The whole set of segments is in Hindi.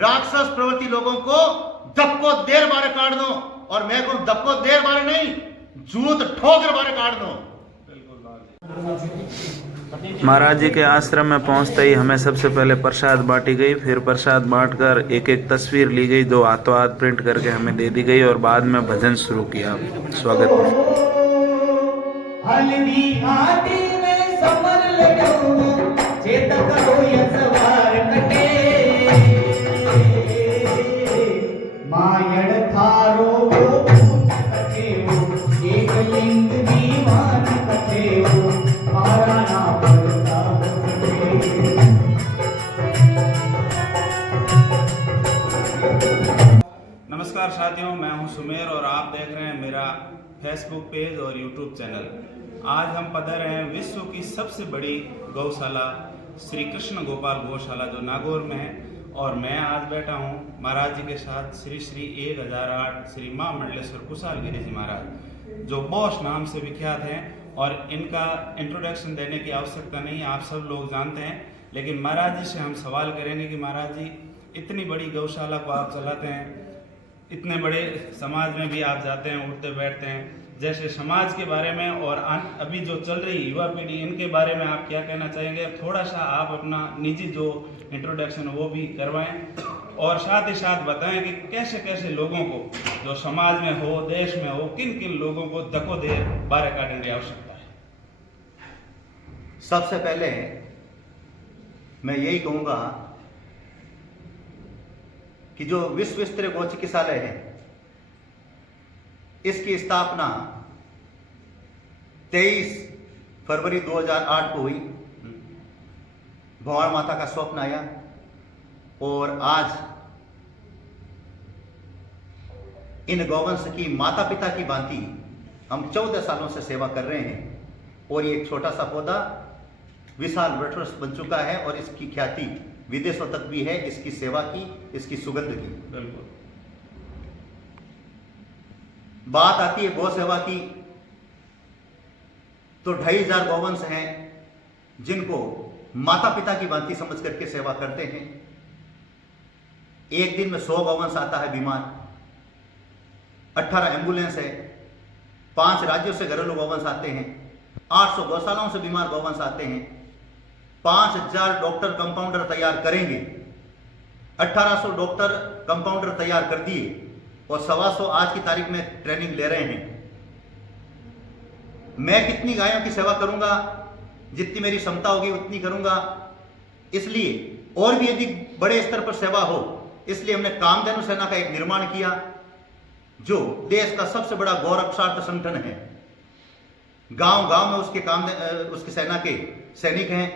राक्षस प्रवृत्ति लोगों को धक्को देर बारे काट दो, और मैं कहूं धक्को देर बारे नहीं, जूत ठोकर बारे काट दो। महाराज जी के आश्रम में पहुंचते ही हमें सबसे पहले प्रसाद बांटी गई, फिर प्रसाद बांटकर एक एक तस्वीर ली गई, जो हाथों हाथ प्रिंट करके हमें दे दी गई, और बाद में भजन शुरू किया। स्वागत में हल्दी आटी में समर लगाओ, चेत करो ये सवार कटे, मायड़ थारो कटे हो, एक लिंग दीवान कटे हो, महाराणा प्रताप कटे। नमस्कार साथियों, मैं हूं सुमेर और आप देख रहे हैं मेरा फेसबुक पेज और यूट्यूब चैनल। आज हम पधारे हैं विश्व की सबसे बड़ी गौशाला श्री कृष्ण गोपाल गौशाला जो नागौर में है, और मैं आज बैठा हूं महाराज जी के साथ श्री श्री 1008 श्री मां मंडलेश्वर कुशाल गिरी जी महाराज, जो बॉस नाम से विख्यात हैं, और इनका इंट्रोडक्शन देने की आवश्यकता नहीं है, आप सब लोग जानते हैं। लेकिन महाराज जी से हम सवाल करेंगे कि महाराज जी, इतनी बड़ी गौशाला को आप चलाते हैं, इतने बड़े समाज में भी आप जाते हैं, उठते बैठते हैं, जैसे समाज के बारे में और अभी जो चल रही युवा पीढ़ी, इनके बारे में आप क्या कहना चाहेंगे? थोड़ा सा आप अपना निजी जो इंट्रोडक्शन वो भी करवाएं, और साथ ही साथ बताएं कि कैसे कैसे लोगों को जो समाज में हो, देश में हो, किन किन लोगों को धक्को दे बारे काटने की आवश्यकता है। सबसे पहले मैं यही कहूंगा कि जो विश्व स्तरीय गौ चिकित्सालय है, इसकी स्थापना 23 फरवरी 2008 को हुई। भवानी माता का स्वप्न आया, और आज इन गौवंश की माता पिता की भांति हम 14 सालों से सेवा कर रहे हैं, और ये एक छोटा सा पौधा विशाल वृक्ष बन चुका है, और इसकी ख्याति विदेशों तक भी है, इसकी सेवा की, इसकी सुगंध की। बिल्कुल। बात आती है गौ सेवा की, तो 2500 गौवंश हैं जिनको माता पिता की भांति समझ करके सेवा करते हैं। एक दिन में 100 गौवंश आता है बीमार, 18 एम्बुलेंस है, 5 राज्यों से घरेलू गौवंश आते हैं, 800 गौशालाओं से बीमार गौवंश आते हैं, 5000 डॉक्टर कंपाउंडर तैयार करेंगे, 1800 डॉक्टर कंपाउंडर तैयार कर दिए, और 125 आज की तारीख में ट्रेनिंग ले रहे हैं। मैं कितनी गायों की सेवा करूंगा, जितनी मेरी क्षमता होगी उतनी करूंगा। इसलिए और भी यदि बड़े स्तर पर सेवा हो, इसलिए हमने कामधेनु सेना का एक निर्माण किया, जो देश का सबसे बड़ा गौ रक्षार्थ संगठन है। गांव गांव में उसके सेना के सैनिक हैं,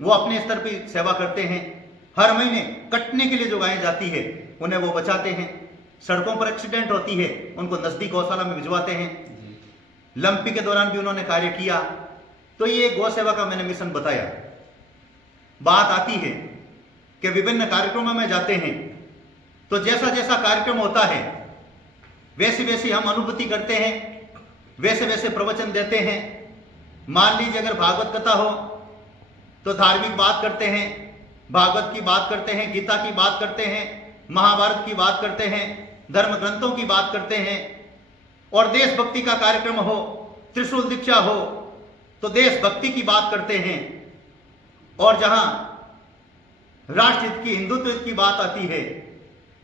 वो अपने स्तर पर सेवा करते हैं। हर महीने कटने के लिए जो गायें जाती है उन्हें वो बचाते हैं। सड़कों पर एक्सीडेंट होती है, उनको नजदीक गौशाला में भिजवाते हैं। लंपी के दौरान भी उन्होंने कार्य किया। तो ये गौ सेवा का मैंने मिशन बताया। बात आती है कि विभिन्न कार्यक्रमों में जाते हैं, तो जैसा जैसा कार्यक्रम होता है वैसे वैसे हम अनुभूति करते हैं, वैसे वैसे प्रवचन देते हैं। मान लीजिए अगर भागवत कथा हो तो धार्मिक बात करते हैं, भागवत की बात करते हैं, गीता की बात करते हैं, महाभारत की बात करते हैं, धर्म ग्रंथों की बात करते हैं। और देशभक्ति का कार्यक्रम हो, त्रिशूल दीक्षा हो, तो देशभक्ति की बात करते हैं। और जहां राष्ट्रहित की, हिंदुत्व की बात आती है,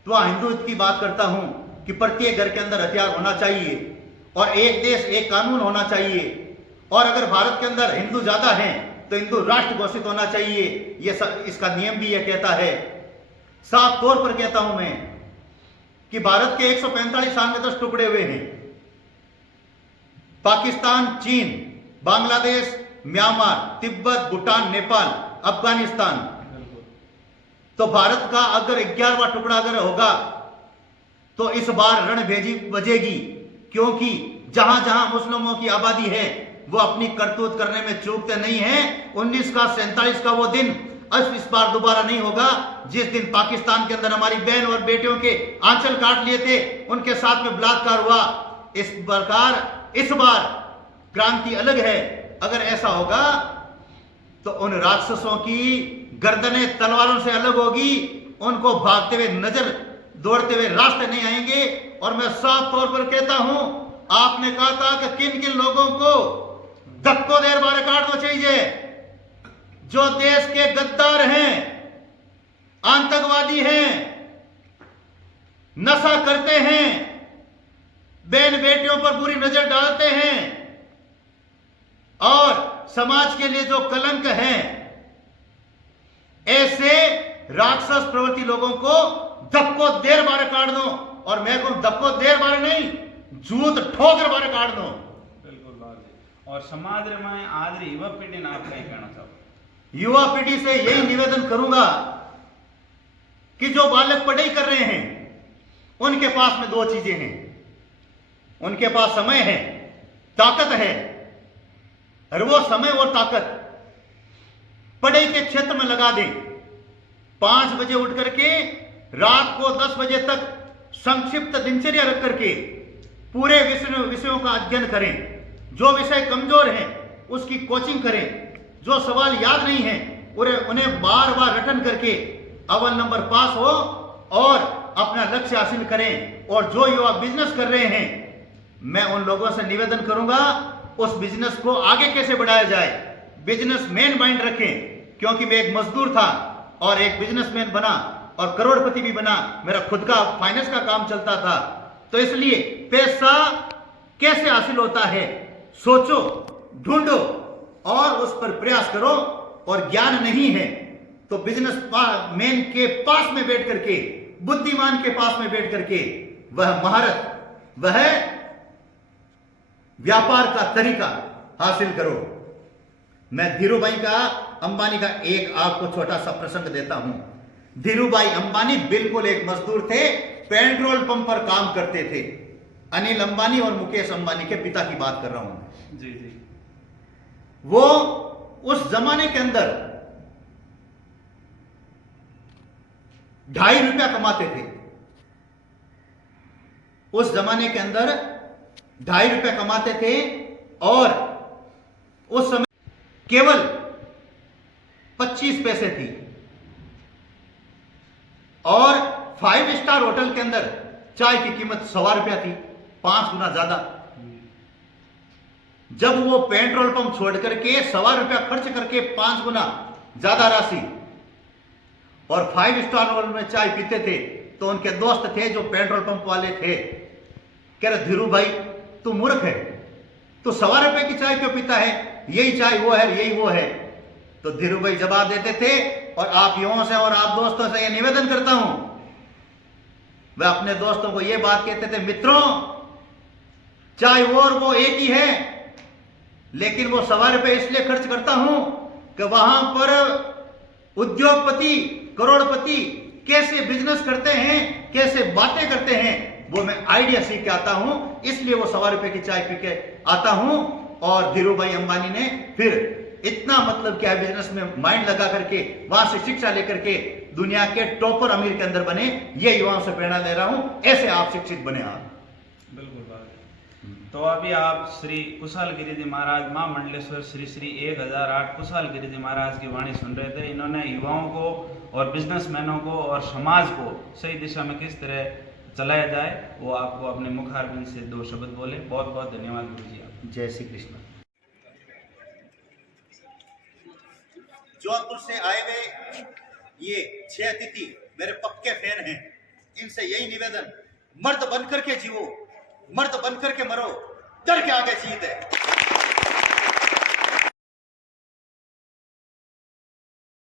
तो वहां हिंदुत्व की बात करता हूं कि प्रत्येक घर के अंदर हथियार होना चाहिए, और एक देश एक कानून होना चाहिए। और अगर भारत के अंदर हिंदू ज्यादा हैं तो हिंदू राष्ट्र घोषित होना चाहिए। इसका नियम भी यह कहता है। साफ तौर पर कहता हूं मैं कि भारत के 145 साल में 10 टुकड़े हुए हैं। पाकिस्तान, चीन, बांग्लादेश, म्यांमार, तिब्बत, भूटान, नेपाल, अफगानिस्तान। तो भारत का अगर 11वां टुकड़ा अगर होगा तो इस बार रणभेरी बजेगी, क्योंकि जहां जहां मुस्लिमों की आबादी है वो अपनी करतूत करने में चूकते नहीं है। 1947 का वो दिन इस बार दोबारा नहीं होगा, जिस दिन पाकिस्तान के अंदर हमारी बहन और बेटियों के आंचल काट लिए थे, उनके साथ में बलात्कार हुआ। इस प्रकार इस बार क्रांति अलग है। अगर ऐसा होगा तो उन राक्षसों की गर्दनें तलवारों से अलग होगी उनको भागते हुए नजर दौड़ते हुए रास्ते नहीं आएंगे। और मैं साफ तौर पर कहता हूं, आपने कहा था कि किन किन लोगों को धक्को देर बारे काटना चाहिए। जो देश के गद्दार हैं, आतंकवादी हैं, नशा करते हैं, बहन बेटियों पर बुरी नजर डालते हैं और समाज के लिए जो कलंक है, ऐसे राक्षस प्रवृत्ति लोगों को धक्को देर बारे काट दो। और मैं कहूं धक्को देर बारे नहीं, जूत ठोकर बारे काट दो। बिल्कुल बात। और समाज में आज युवा पीढ़ी ने आप क्या कहना चाहो? युवा पीढ़ी से यही निवेदन करूंगा कि जो बालक पढ़ाई कर रहे हैं, उनके पास में दो चीजें हैं। उनके पास समय है, ताकत है, और वो समय और ताकत पढ़ाई के क्षेत्र में लगा दें। 5 बजे उठ करके रात को 10 बजे तक संक्षिप्त दिनचर्या रख करके पूरे विषयों का अध्ययन करें। जो विषय कमजोर हैं उसकी कोचिंग करें। जो सवाल याद नहीं है उन्हें बार बार रटन करके अव्वल नंबर पास हो और अपना लक्ष्य हासिल करें। और जो युवा बिजनेस कर रहे हैं, मैं उन लोगों से निवेदन करूंगा, उस बिजनेस को आगे कैसे बढ़ाया जाए, बिजनेसमैन माइंड रखें। क्योंकि मैं एक मजदूर था और एक बिजनेसमैन बना और करोड़पति भी बना। मेरा खुद का फाइनेंस का काम चलता था। तो इसलिए पैसा कैसे हासिल होता है, सोचो, ढूंढो और उस पर प्रयास करो। और ज्ञान नहीं है तो बिजनेसमैन के पास में बैठ करके, बुद्धिमान के पास में बैठ करके वह महारत, वह व्यापार का तरीका हासिल करो। मैं धीरूभाई का, अंबानी का एक आपको छोटा सा प्रसंग देता हूं। धीरूभाई अंबानी बिल्कुल एक मजदूर थे, पेट्रोल पंप पर काम करते थे। अनिल अंबानी और मुकेश अंबानी के पिता की बात कर रहा हूं। जी जी। वो उस जमाने के अंदर 2.5 रुपया कमाते थे। उस जमाने के अंदर 2.5 रुपया कमाते थे और उस समय केवल 25 पैसे थी। और 5 स्टार होटल के अंदर चाय की कीमत 1.25 रुपया थी, 5 गुना ज्यादा। जब वो पेट्रोल पंप छोड़ करके 1.25 रुपया खर्च करके 5 गुना ज्यादा राशि और 5 स्टार होटल में चाय पीते थे, तो उनके दोस्त थे जो पेट्रोल पंप वाले थे, कह रहे धीरू भाई तू मूर्ख है, तू 1.25 रुपए की चाय क्यों पीता है, यही चाय वो है, यही वो है। तो धीरू भाई जवाब देते थे। और आप युवाओं से और आप दोस्तों से यह निवेदन करता हूं, वह अपने दोस्तों को यह बात कहते थे, मित्रों चाय वो और वो एक ही है, लेकिन वो 1.25 रुपए इसलिए खर्च करता हूं कि वहां पर उद्योगपति, करोड़पति कैसे बिजनेस करते हैं, कैसे बातें करते हैं, वो मैं आइडिया सीख के आता हूं, इसलिए वो 1.25 रुपए की चाय पी के आता हूं। और धीरूभाई अंबानी ने फिर इतना मतलब क्या बिजनेस में माइंड लगा करके वहां से शिक्षा लेकर के दुनिया के टॉपर अमीर के अंदर बने। ये युवाओं से प्रेरणा ले रहा हूं, ऐसे आप शिक्षित बने। आप बिल्कुल बात। तो अभी आप श्री कुशाल गिरी जी महाराज, मां मंडलेश्वर श्री श्री 1008 कुशाल गिरी जी महाराज की वाणी सुन रहे थे। इन्होंने युवाओं को और बिजनेसमैनों को और समाज को सही दिशा में किस तरह चलाया जाए, वो आपको अपने मुखारबिंद से 2 शब्द बोले। बहुत बहुत धन्यवाद गुरु जी। आप जय श्री कृष्ण। जोधपुर से आए हुए ये 6 अतिथि मेरे पक्के फैन हैं। इनसे यही निवेदन, मर्द बनकर के जीवो, मर्द बनकर के मरो, डर के आगे जीत है।